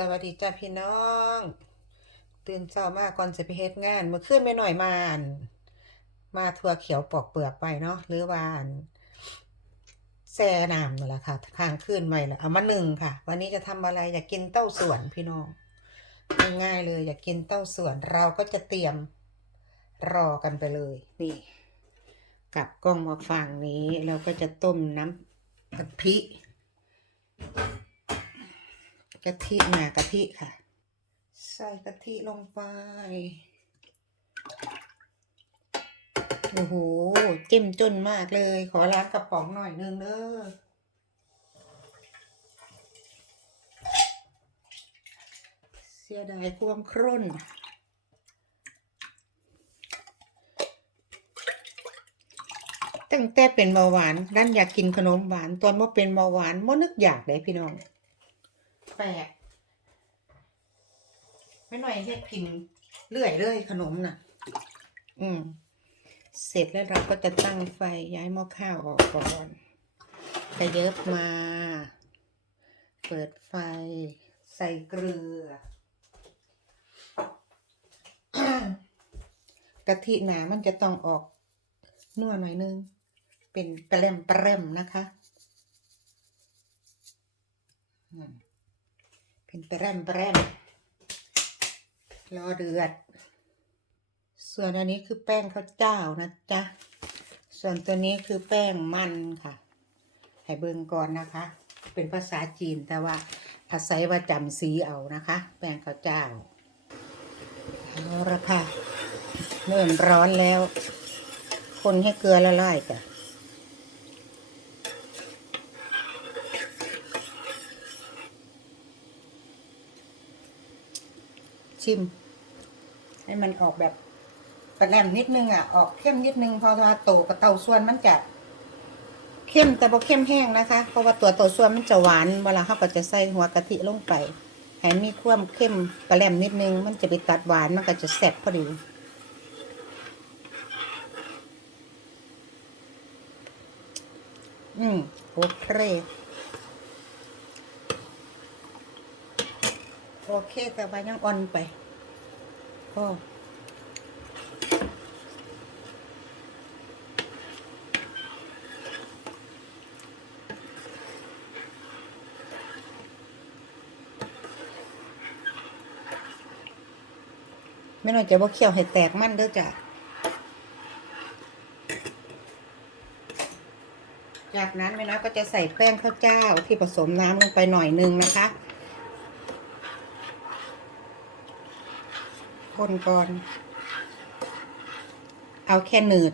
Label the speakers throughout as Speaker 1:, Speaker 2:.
Speaker 1: สวัสดีจ้าพี่น้อง ตื่นเช้ามาก่อนจะไปเฮ็ดงานเมื่อคืนไม่หน่อยมานมาทั่วเขียวปอกเปลือกไปเนาะหรือว่าอั่นแช่น้ำนั่นแหละค่ะค้างคืนไว้แล้วเอามาหนึ่งค่ะ วันนี้จะทำอะไรอยากกินเต้าส่วนพี่น้องง่ายๆเลยอยากกินเต้าส่วนเราก็จะเตรียมรอกันไปเลย นี่กลับกล้องมาฝั่งนี้เราก็จะต้มน้ำกะทิ กะทิหนากะทิค่ะ ใส่กะทิลงไป โอ้โห เจ้มจนมากเลย ขอล้างกระป๋องหน่อยนึงเด้อเสียดายความครุ่นตั้งแต่เป็นเบาหวานด้านอยากกินขนมหวาน ตอนว่าเป็นเบาหวานมนึกอยากเลยพี่น้อง แปลกไม่หน่อยเฮ็ดพิมเรื่อยเรื่อยขนมน่ะ อืม เสร็จแล้วเราก็จะตั้งไฟย้ายหม้อข้าวออกก่อนขยับมา เปิดไฟ ใส่เกลือ กะทิหนามันจะต้องออกนัวหน่อยนึง เป็นแปรมแปรมนะคะ อืม เป็นแปรมแปรมรอเดือด ส่วนอันนี้คือแป้งข้าวเจ้านะจ๊ะ ส่วนตัวนี้คือแป้งมันค่ะ ให้เบิ่งก่อนนะคะ เป็นภาษาจีนแต่ว่าอาศัยว่าจำสีเอานะคะ แป้งข้าวเจ้าเอาละค่ะเริ่มร้อนแล้ว คนให้เกลือละลายจ้ะ ชิม ให้มันออกแบบกระแลมนิดนึงอะออกเข้มนิดนึงเพราะว่าโตกับเต่าส่วนมันจะเข้มแต่บ่เข้มแห้งนะคะ เพราะว่าตัวเต่าส่วนมันจะหวานเวลาเขาก็จะใส่หัวกะทิลงไปให้มีความเข้มกระแลมนิดนึง มันจะไปตัดหวานมันก็จะแซ่บพอดีอืมโอเค โอเคแต่ว่ายังอ่อนไปโอ้ไม่น่อยจะบ่เคี่ยวให้แตกมันเด้อจ้ะ จากนั้นแม่น้อยก็จะใส่แป้งข้าวเจ้าที่ผสมน้ำลงไปหน่อยนึงนะคะ คนก่อน เอาแค่หนืด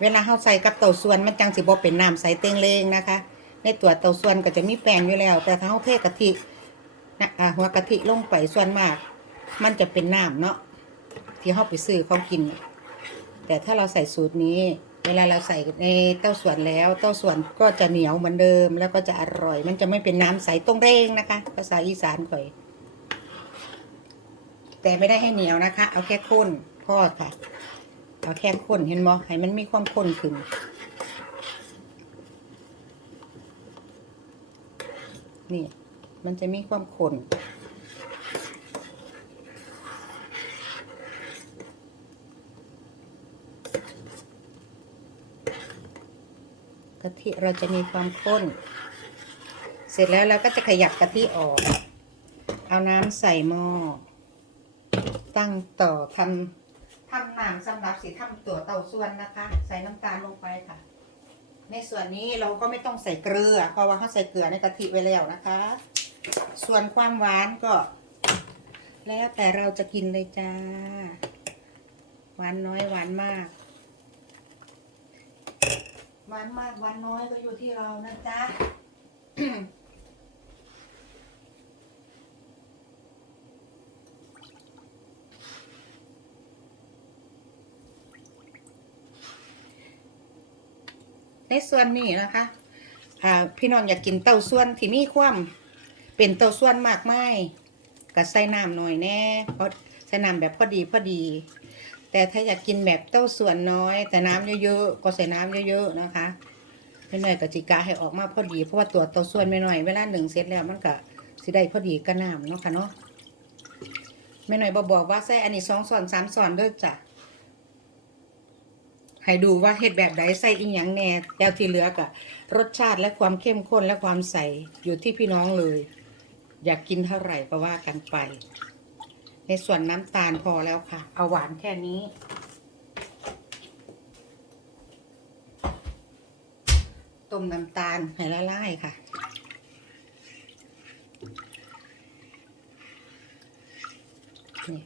Speaker 1: เวลาเขาใส่กับเต่าส่วนมันจังสิบ่เป็นน้ำใสเต็งเลงนะคะ ในตัวเต่าส่วนก็จะมีแป้งอยู่แล้ว แต่ถ้าเขาเทกะทินะอ่าหัวกะทิลงไปส่วนมาก มันจะเป็นน้ำเนาะที่เขาไปซื้อเขากิน แต่ถ้าเราใส่สูตรนี้เวลาเราใส่ในเต้าส่วนแล้ว เต้าส่วนก็จะเหนียวเหมือนเดิม แล้วก็จะอร่อย มันจะไม่เป็นน้ำใสตรงเร่งนะคะ ภาษาอีสานข่อย แต่ไม่ได้ให้เหนียวนะคะ เอาแค่ข้นพอค่ะ เอาแค่ข้นเห็นบ่ให้มันมีความข้นขึ้นนี่ มันจะมีความข้นกะทิเราจะมีความข้น เสร็จแล้วเราก็จะขยับกะทิออก เอาน้ำใส่หม้อ ตั้งต่อทำทำน้ำสำหรับสีทำตัวเต่าส่วนนะคะ ใส่น้ำตาลลงไปค่ะ ในส่วนนี้เราก็ไม่ต้องใส่เกลือ เพราะว่าเขาใส่เกลือในกะทิไว้แล้วนะคะ ส่วนความหวานก็ แล้วแต่เราจะกินเลยจ้า หวานน้อยหวานมาก หวานมากหวานน้อยก็อยู่ที่เรานะจ๊ะ ในส่วนนี้นะคะอ่าพี่น้องอยากกินเต้าส่วนที่มีความเป็นเต้าส่วนมากไม้ก็ใส่น้ำหน่อยแน่เพราะใส่น้ำแบบพอดีพอดี แต่ถ้าอยากกินแบบเต้าส่วนน้อย แต่น้ำเยอะๆก็ใส่น้ำเยอะๆนะคะไม่หน่อยก็จิกะให้ออกมาพอดีเพราะว่าตัวเต้าส่วนไม่หน่อยเวลาหนึ่งเสร็จแล้วมันก็สิได้พอดีกระน้ำเนาะค่ะเนาะแม่หน่อยบอบอกว่าใส่อันนี้สองส่วนสามส่วนด้อจ้ะ ให้ดูว่าเฮ็ดแบบใดใส่อีหยังแน่แล้วที่เหลือก็รสชาติและความเข้มข้นและความใสอยู่ที่พี่น้องเลย อยากกินเท่าไหร่ก็ว่ากันไป ในส่วนน้ำตาลพอแล้วค่ะ เอาหวานแค่นี้ ต้มน้ำตาลให้ละลายค่ะนี่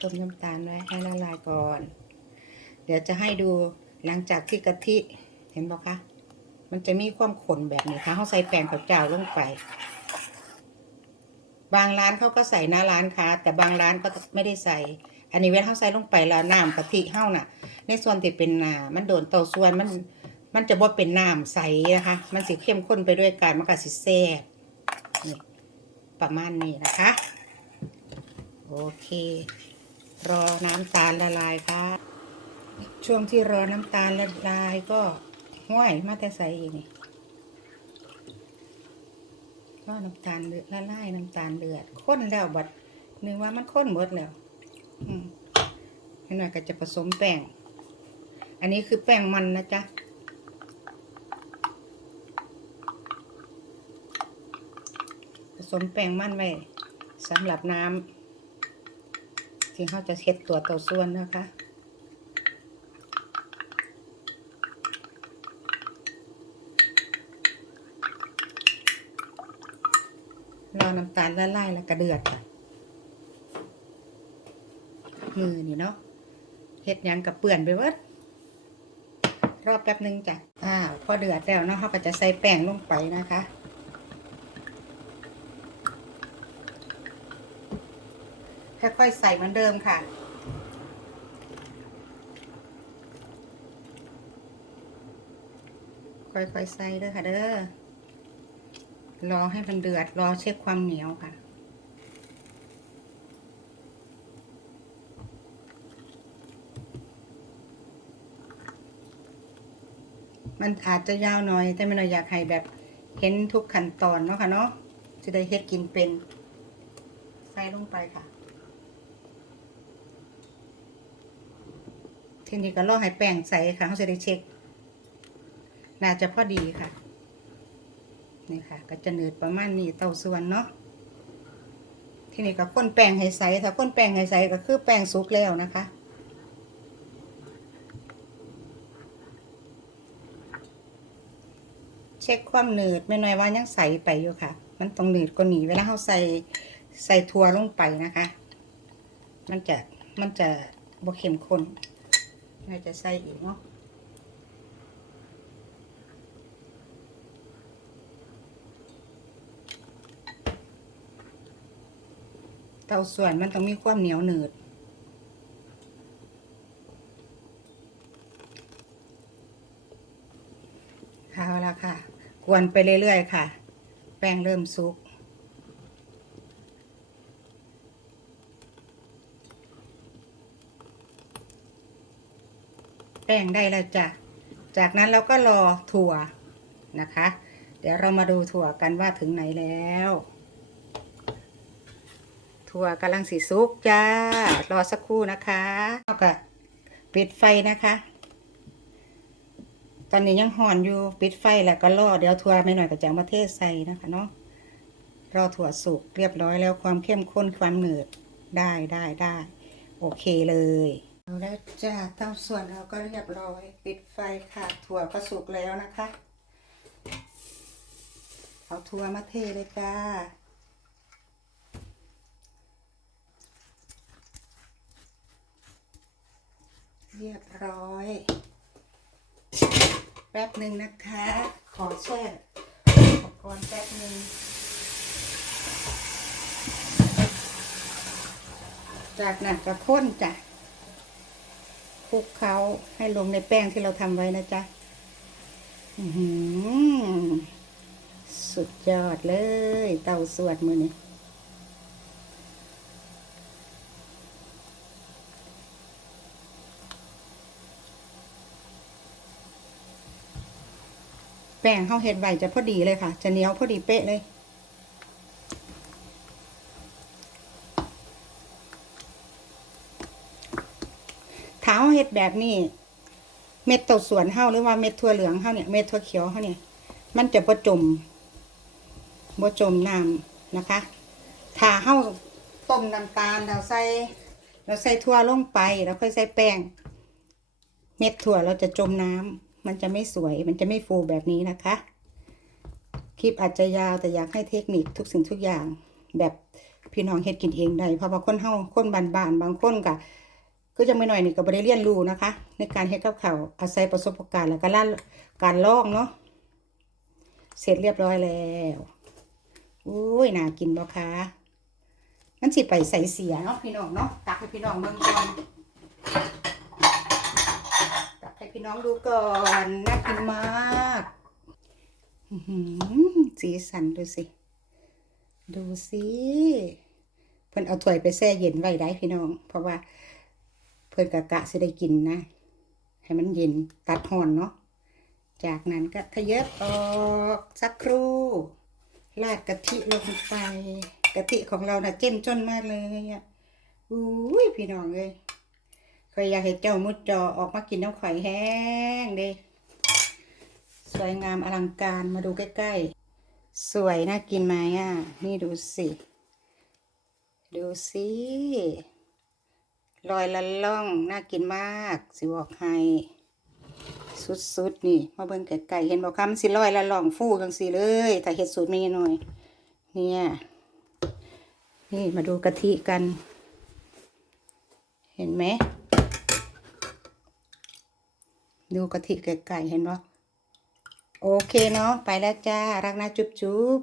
Speaker 1: ต้มน้ำตาลไว้ให้ละลายก่อน ดี๋ยวจะให้ดูหลังจากที่กะทิเห็นบอกคะ มันจะมีความขนแบบนี้ค่ะเขาใส่แป้งข้าวเจ้าลงไป บางร้านเขาก็ใส่หน้าร้านค่ะ แต่บางร้านก็ไม่ได้ใส่ อันนี้เวลาเขาใส่ลงไปแล้วน้ำกะทิเฮาน่ะ ในส่วนที่เป็นน้ำมันโดนเตาส่วนมันมันจะบ่เป็นน้ำใสนะคะ มันสิเข้มข้นไปด้วยกันมันก็สิแซ่บนี่ประมาณนี้นะคะ โอเค รอน้ำตาลละลายค่ะ ช่วงที่รอน้ำตาลละลายก็ห้วยมาแต่ใส่อีกนี่ก็น้ำตาลละลายน้ำตาลเดือดข้นแล้วบัดนึกว่ามันข้นหมดแล้วอืมให้หน่อยก็จะผสมแป้ง อันนี้คือแป้งมันนะจ๊ะผสมแป้งมันไว้สำหรับน้ำที่เขาจะเช็ดตัวเต่าส่วนนะคะ รอน้ำตาลละลายแล้วกระเดือดค่ะมือนี่เนาะเฮ็ดยังกับเปื่อนไปเวิดรอบแป๊บหนึงจ้ะอ้าวพอเดือดแล้วเนาะเขาก็จะใส่แป้งลงไปนะคะค่อยๆใส่เหมือนเดิมค่ะค่อยๆใส่เด้อค่ะเด้อ รอให้มันเดือด รอเช็คความเหนียวค่ะ มันอาจจะยาวหน่อย แต่ไม่เราอยากให้แบบเห็นทุกขั้นตอนเนาะค่ะเนาะจะได้เฮ็ดกินเป็น ใส่ลงไปค่ะ ทีนี้ก็รอให้แป้งใสค่ะเขาจะได้เช็ค น่าจะพอดีค่ะ นี่ค่ะ ก็จะหนืดประมาณนี้เต้าส่วนเนาะทีนี้ก็ข้นแป้งให้ใสถ้าข้นแป้งให้ใสก็คือแป้งสุกแล้วนะคะเช็คความหนืดไม่น้อยว่ายังใสไปอยู่ค่ะ มันต้องหนืดกว่านี้เวลาเราใส่ใส่ถั่วลงไปนะคะ มันจะมันจะบ่เข้มข้นน่าจะใส่อีกเนาะ เตาส่วนมันต้องมีความเหนียวหนืดเอาละค่ะ กวนไปเรื่อยๆค่ะ แป้งเริ่มสุก แป้งได้แล้วจ้ะ จากนั้นเราก็รอถั่วนะคะ เดี๋ยวเรามาดูถั่วกันว่าถึงไหนแล้ว ถั่วกำลังสีสุกจ้า รอสักครู่นะคะแล้วก็ปิดไฟนะคะ ตอนนี้ยังห่อนอยู่ปิดไฟแล้วก็รอเดี๋ยวถั่วไม่หน่อยก็จะมาเทใส่นะคะเนาะรอถั่วสุกเรียบร้อยแล้วความเข้มข้นความหนืดได้ได้ได้โอเคเลยเอาแล้วจ้าต้าส่วนเราก็เรียบร้อย ปิดไฟค่ะ ถั่วก็สุกแล้วนะคะ เอาถั่วมาเทเลยจ้า เรียบร้อย แป๊บหนึ่งนะคะ ขอแช่อุปกรณ์แป๊บหนึ่งจากนั้นก็ข้นจ้ะคลุกเขาให้ลงในแป้งที่เราทำไว้นะจ๊ะสุดยอดเลย เตาสวดมือนี้ แป้งข้าวเห็ดใบจะพอดีเลยค่ะ จะเหนียวพอดีเป๊ะเลย ถาเห็ดแบบนี้ เม็ดตัาสวนเห้าหรือว่าเม็ดถั่วเหลืองเห้าเนี่ย เม็ดถั่วเขียวเห้าเนี่ย มันจะประจมบจมน้ำนะคะ ถ้าเห้าต้มน้ำตาลแล้วใส่แล้วใส่ถั่วลงไป แล้วค่อยใส่แป้ง เม็ดถั่วเราจะจมน้ำ มันจะไม่สวยมันจะไม่ฟูแบบนี้นะคะ คลิปอาจจะยาวแต่อยากให้เทคนิคทุกสิ่งทุกอย่าง แบบพี่น้องเฮ็ดกินเองได้เพราะว่าคนเฮาคนบ้านๆบางคนก็ก็จะไม่หน่อยนี่ก็บ่ได้เรียนรู้นะคะ ในการเฮ็ดกับข้าวอาศัยประสบการณ์แล้วก็ล่าการลองเนาะเสร็จเรียบร้อยแล้วอุ้ยน่ากินบ่คะงั้นสิไปใส่เสียเนาะพี่น้องเนาะตักให้พี่น้องเบิ่งก่อนตักให้ พี่น้องดูก่อนน่ากินมากสีสันดูสิ ดูสิเพิ่นเอาถ้วยไปแช่เย็นไว้ได้พี่น้อง เพราะว่า เพิ่นกะกะสิได้กินนะ ให้มันเย็นตัดห่อนเนาะจากนั้นก็ขยับออกสักครู่ราดกะทิลงไปกะทิของเราน่ะเจ้มจนมากเลยอะอุ้ยพี่น้องเอ้ย เคยอยากเห็นเจ้ามุดจอออกมากินน้ำข่อยแห้งเด้สวยงามอลังการมาดูใกล้ๆ สวยน่ากินไหมอะ นี่ดูสิ ดูสิลอยละล่อง น่ากินมาก สิบอกให้สุดๆ นี่ มาเบิ่งไก่เห็นบอกคำสิลอยละล่องฟูจังสิเลยถ้าเห็ดสูตรมีหน่อย เนี่ย นี่มาดูกะทิกัน เห็นไหม ดูกะทิไก่ๆเห็นปะโอเคเนาะไปแล้วจ้า รักนะจุ๊บจุ๊บ